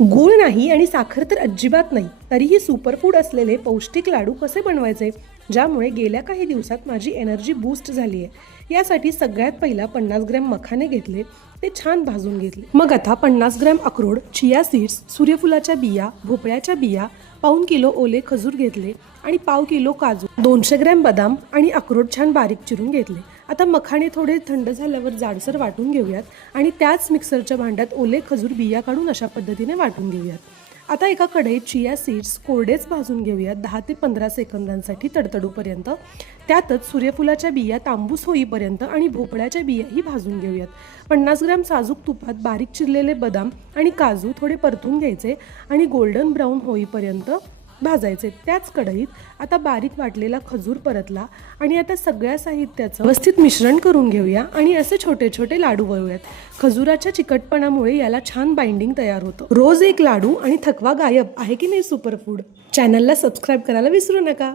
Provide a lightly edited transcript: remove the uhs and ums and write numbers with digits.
गूळ नाही आणि साखर तर अजिबात नाही, तरीही सुपरफूड असलेले पौष्टिक लाडू कसे बनवायचे, ज्यामुळे गेल्या काही दिवसात माझी एनर्जी बूस्ट झाली आहे। यासाठी सगळ्यात पहिला 50 ग्रॅम मखाने घेतले, ते छान भाजून घेतले। मग आता 50 ग्रॅम अक्रोड, चिया सीड्स, सूर्यफुलाच्या बिया, भोपळ्याच्या बिया, पाऊण किलो ओले खजूर घेतले आणि पाव किलो काजू, 200 ग्रॅम बदाम आणि अक्रोड छान बारीक चिरून घेतले। आता मखाने थोडे थंड झाल्यावर जाडसर वाटून घेऊयात आणि त्याच मिक्सरच्या भांड्यात ओले खजूर बिया काढून अशा पद्धतीने वाटून घेऊयात। आता एका कढईत चिया सीड्स कोरडेच भाजून घेऊयात 10 ते 15 सेकंदांसाठी तडतडूपर्यंत। त्यातच सूर्यफुलाच्या बिया तांबूस होईपर्यंत आणि भोपळ्याच्या बियाही भाजून घेऊयात। 50 ग्रॅम साजूक तुपात बारीक चिरलेले बदाम आणि काजू थोडे परतून घ्यायचे आणि गोल्डन ब्राऊन होईपर्यंत भाजायचे। त्याच कढईत आता बारीक वाटलेला खजूर परतला आणि आता सगळ्या साहित्याचं व्यवस्थित मिश्रण करून घेऊया आणि असे छोटे छोटे लाडू वळूयात। खजुराच्या चिकटपणामुळे याला छान बाइंडिंग तयार होतं। रोज एक लाडू आणि थकवा गायब आहे की नाही सुपरफूड। चॅनलला सबस्क्राईब करायला विसरू नका।